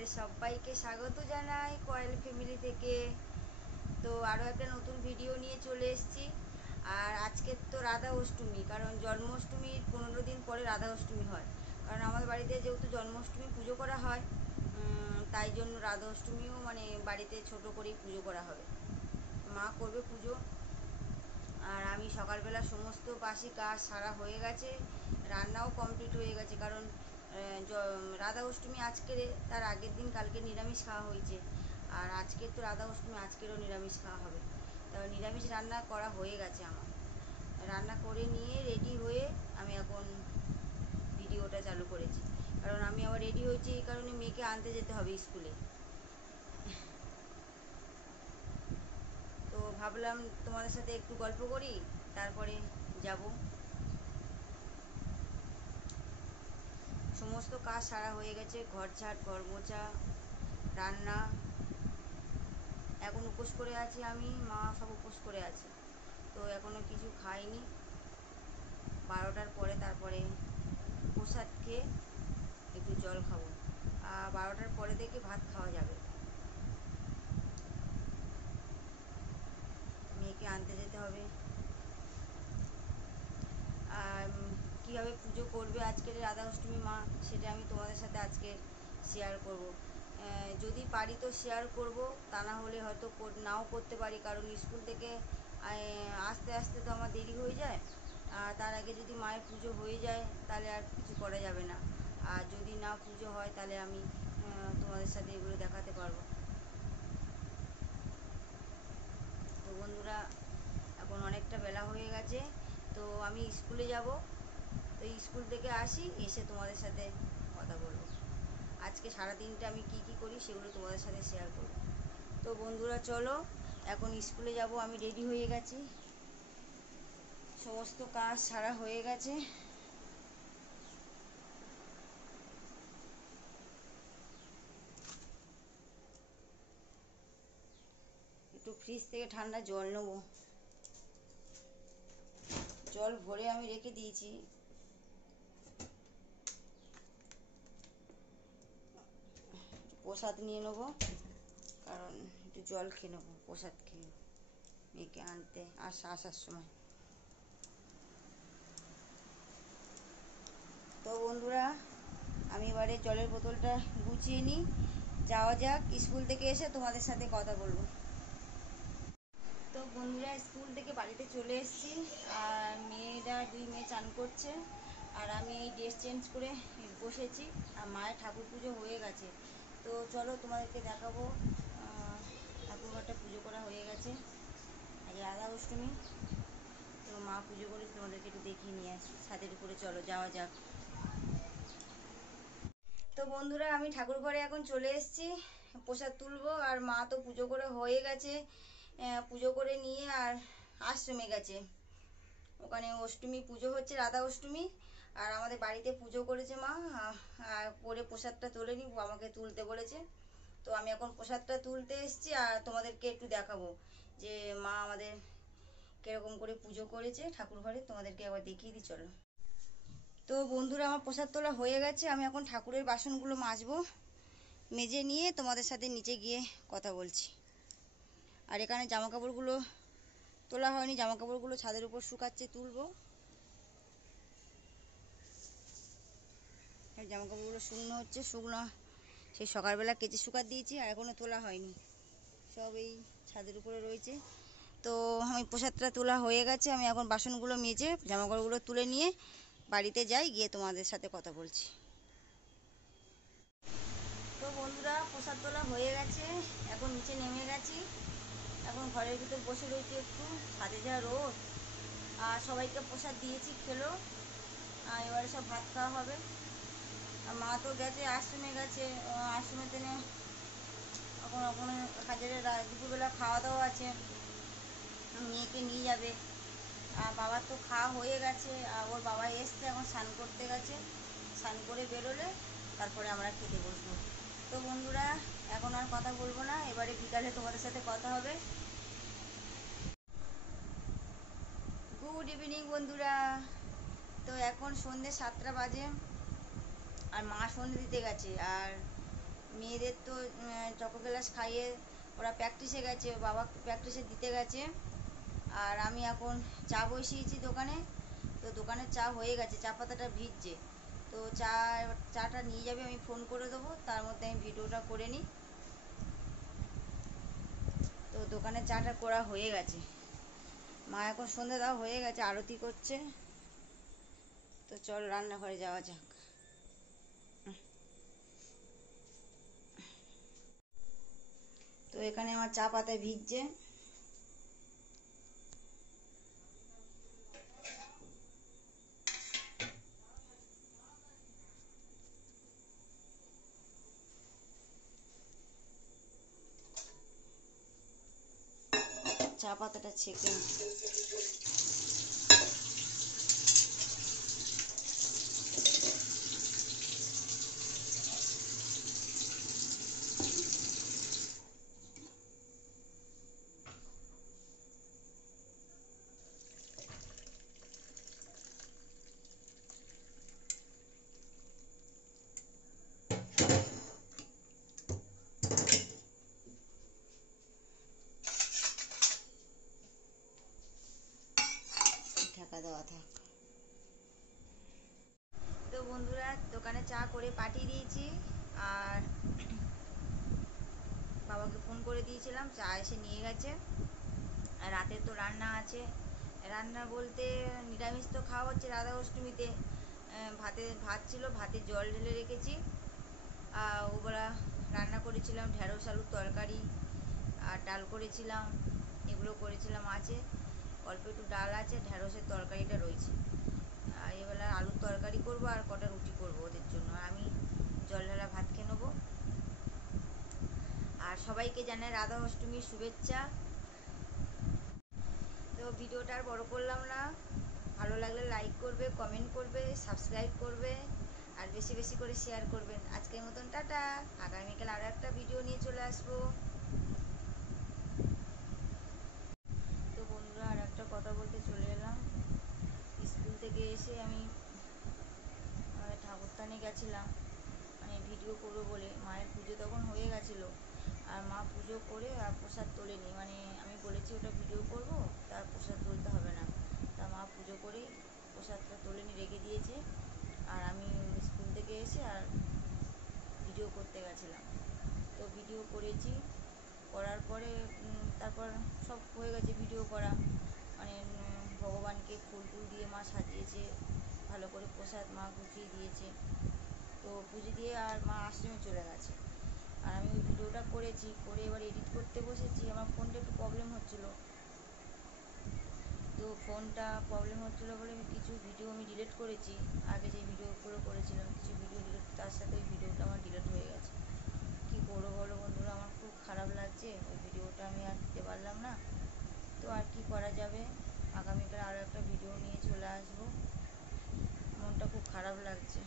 তোমাদের সবাইকে স্বাগত জানাই কয়েল ফ্যামিলি থেকে। তো আরও একটা নতুন ভিডিও নিয়ে চলে এসেছি। আর আজকের তো রাধা অষ্টমী, কারণ জন্মাষ্টমীর 15 দিন পরে রাধা অষ্টমী হয়। কারণ আমাদের বাড়িতে যেহেতু জন্মাষ্টমী পুজো করা হয়, তাই জন্য রাধা অষ্টমীও মানে বাড়িতে ছোট করেই পুজো করা হবে। মা করবে পুজো, আর আমি সকালবেলা সমস্ত বাসি কাজ সারা হয়ে গেছে, রান্নাও কমপ্লিট হয়ে গেছে। কারণ রাধা অষ্টমী আজকের, তার আগের দিন কালকে নিরামিষ খাওয়া হয়েছে, আর আজকের তো রাধা অষ্টমী, আজকেরও নিরামিষ খাওয়া হবে। তবে নিরামিষ রান্না করা হয়ে গেছে আমার। রান্না করে নিয়ে রেডি হয়ে আমি এখন ভিডিওটা চালু করেছি। কারণ আমি আবার রেডি হয়েছি এই কারণে, মেয়েকে আনতে যেতে হবে স্কুলে। তো ভাবলাম তোমাদের সাথে একটু গল্প করি, তারপরে যাব। সমস্ত কাজ সারা হয়ে গেছে, ঘর ঝাড়, ঘর মোছা, রান্না। এখন উপোস করে আছি আমি, মা সব উপোস করে আছে। তো এখনও কিছু খাইনি। 12টার পরে তারপরে প্রসাদ খেয়ে একটু জল খাবো। আর 12টার পরে থেকে ভাত খাওয়া যাবে। মেয়েকে আনতে যেতে হবে। আর কীভাবে পুজো করবে আজকের রাধা অষ্টমী মা, সেটা আমি তোমাদের সাথে আজকে শেয়ার করব। যদি পারি তো শেয়ার করব, তা না হলে হয়তো নাও করতে পারি। কারণ স্কুল থেকে আস্তে আস্তে তো আমার দেরি হয়ে যায়। আর তার আগে যদি মায়ের পুজো হয়ে যায় তাহলে আর কিছু করা যাবে না। আর যদি না পুজো হয় তাহলে আমি তোমাদের সাথে এগুলো দেখাতে পারবো। তো বন্ধুরা, এখন অনেকটা বেলা হয়ে গেছে, তো আমি স্কুলে যাব। তো স্কুল থেকে আসি, এসে তোমাদের সাথে কথা বলবো। আজকে সারাদিনটা আমি কি কি করি সেগুলো তোমাদের সাথে শেয়ার করব। তো বন্ধুরা চলো, এখন স্কুলে যাব। আমি রেডি হয়ে গেছি, সমস্ত কাজ সারা হয়ে গেছে। একটু ফ্রিজ থেকে ঠান্ডা জল নেবো। জল ভরে আমি রেখে দিয়েছি। প্রসাদ নিয়ে নেবো, কারণ একটু জল খেয়ে নেবো, প্রসাদ খেয়ে মেয়েকে আনতে আসার সময়। তো বন্ধুরা, আমি এবারে জলের বোতলটা গুছিয়ে নিই, যাওয়া যাক। স্কুল থেকে এসে তোমাদের সাথে কথা বলবো। তো বন্ধুরা, স্কুল থেকে বাড়িতে চলে এসেছি, আর দুই মেয়ে চান করছে, আর আমি এই ড্রেস চেঞ্জ করে বসেছি। আর মায়ের ঠাকুর পুজো হয়ে গেছে। তো চলো তোমাদেরকে দেখাবো। ঠাকুরঘরটা পুজো করা হয়ে গেছে, আজ রাধা অষ্টমী। তো মা পুজো করে তোমাদেরকে একটু দেখিয়ে নিয়ে আসি ছাদের উপরে। চলো যাওয়া যাক। তো বন্ধুরা, আমি ঠাকুর ঘরে এখন চলে এসেছি, প্রসাদ তুলবো। আর মা তো পুজো করে হয়ে গেছে, পুজো করে নিয়ে আর আশ্রমে গেছে। ওখানে অষ্টমী পুজো হচ্ছে, রাধা অষ্টমী। আর আমাদের বাড়িতে পুজো করেছে মা, আর করে প্রসাদটা তুলে নিব, আমাকে তুলতে বলেছে। তো আমি এখন প্রসাদটা তুলতে এসেছি, আর তোমাদেরকে একটু দেখাবো যে মা আমাদের কিরকম করে পুজো করেছে ঠাকুর ঘরে। তোমাদেরকে আবার দেখিয়ে দিই, চলো। তো বন্ধুরা, আমার প্রসাদ তোলা হয়ে গেছে। আমি এখন ঠাকুরের বাসনগুলো মাজবো, মেজে নিয়ে তোমাদের সাথে নিচে গিয়ে কথা বলছি। আর এখানে জামা কাপড়গুলো তোলা হয়নি, জামা কাপড়গুলো ছাদের উপর শুকাচ্ছে, তুলবো। জামা কাপড়গুলো শুকনো হচ্ছে, শুকনো সেই সকালবেলা কেচে শুকাত দিয়েছি, আর এখনও তোলা হয়নি, সব এই ছাদের উপরে রয়েছে। তো আমি প্রসাদটা তোলা হয়ে গেছে, আমি এখন বাসনগুলো মেজে জামা কাপড়গুলো তুলে নিয়ে বাড়িতে যাই, গিয়ে তোমাদের সাথে কথা বলছি। তো বন্ধুরা, প্রসাদ তোলা হয়ে গেছে, এখন নিচে নেমে গেছি। এখন ঘরের ভিতর বসে রয়েছি, একটু ছাদে যা রোদ। আর সবাইকে প্রসাদ দিয়েছি, খেলো। আর এবারে সব ভাত খাওয়া হবে। আর মা তো গেছে, আশ্রমে গেছে। আশ্রমে তেনে এখন ওখানে হাজারে দুপুরবেলা খাওয়া দাওয়া আছে, মেয়েকে নিয়ে যাবে। আর বাবার তো খাওয়া হয়ে গেছে, আর ওর বাবা এসছে, এখন স্নান করতে গেছে। স্নান করে বেরোলে তারপরে আমরা খেতে বসবো। তো বন্ধুরা, এখন আর কথা বলবো না, এবারে বিকালে তোমাদের সাথে কথা হবে। গুড ইভিনিং বন্ধুরা। তো এখন সন্ধ্যে 7টা বাজে, আর মা সন্ধ্যে দিতে গেছে। আর মেয়েদের তো চকো গ্লাস খাইয়ে ওরা প্র্যাকটিসে গেছে, বাবা প্র্যাকটিসে দিতে গেছে। আর আমি এখন চা বসিয়েছি দোকানে। তো দোকানের চা হয়ে গেছে, চা পাতাটা ভিজছে। তো চাটা নিয়ে যাবে, আমি ফোন করে দেবো, তার মধ্যে আমি ভিডিওটা করে নিই। তো দোকানের চাটা করা হয়ে গেছে, মা এখন সন্ধ্যা দেওয়া হয়ে গেছে, আরতি করছে। তো চল রান্নাঘরে যাওয়া যাক। তো এখানে আমার চা পাতায় ভিজছে। চা পাতাটা ছেঁকে ঢাকা দেওয়া থাক। তো বন্ধুরা, দোকানে চা করে পাঠিয়ে দিয়েছি, আর বাবাকে ফোন করে দিয়েছিলাম, চা এসে নিয়ে গেছে। আর রাতে তো রান্না আছে। রান্না বলতে নিরামিষ তো খাওয়া হচ্ছে রাধা অষ্টমীতে। ভাত ছিল, ভাতে জল ঢেলে রেখেছি। আর ওবেলা রান্না করেছিলাম ঢেঁড়স আলুর তরকারি, আর ডাল করেছিলাম, এগুলো করেছিলাম। আছে অল্প একটু ডাল আছে, ঢেঁড়সের তরকারিটা রয়েছে। আর এবেলা আলুর তরকারি করব, আর কটা রুটি করব ওদের জন্য। আর আমি জল ঢালা ভাত খেয়ে নেবো। আর সবাইকে জানাই রাধা অষ্টমীর শুভেচ্ছা। তো ভিডিওটা আর বড় করলাম না, ভালো লাগলে লাইক করবে, কমেন্ট করবে, সাবস্ক্রাইব করবে, আর বেশি বেশি করে শেয়ার করবেন। আজকের মতন টাটা। আগামীকাল আরও একটা ভিডিও নিয়ে চলে আসবো। তো বন্ধুরা, আর একটা কথা বলতে চলে এলাম। স্কুল থেকে এসে আমি ঠাকুরস্থানে গেছিলাম, মানে ভিডিও করবো বলে। মায়ের পুজো তখন হয়ে গেছিলো, আর মা পুজো করে আর প্রসাদ তোলেনি। মানে আমি বলেছি ওটা ভিডিও করব, তার প্রসাদ তুলতে হবে না। তা মা পুজো করেই প্রসাদটা তোলেনি, রেখে দিয়েছে। আর আমি স্কুল থেকে এসে আর ভিডিও করতে গেছিলাম। তো ভিডিও করেছি, করার পরে তারপর সব হয়ে গেছে ভিডিও করা। মানে ভগবানকে ফুল টুল দিয়ে মা সাজিয়েছে, ভালো করে প্রসাদ মা গুছিয়ে দিয়েছে। তো পুজো দিয়ে আর মা আশ্রমে চলে গেছে। আর আমি ওই ভিডিওটা করেছি, করে এবার এডিট করতে বসেছি। আমার ফোনটা একটু প্রবলেম হচ্ছিলো, তো ফোনটা প্রবলেম হচ্ছিলো বলে কিছু ভিডিও আমি ডিলিট করেছি। আগে যে ভিডিওগুলো করেছিলাম কিছু ভিডিও ডিলিট, তার সাথে ওই ভিডিওটা আমার ডিলিট হয়ে গেছে। কী করবো বলো বন্ধুরা, আমার খুব খারাপ লাগছে, ওই ভিডিওটা আমি আর দিতে পারলাম না। তো আর কি করা যাবে, আগামীকাল আরও একটা ভিডিও নিয়ে চলে আসবো। মনটা খুব খারাপ লাগছে।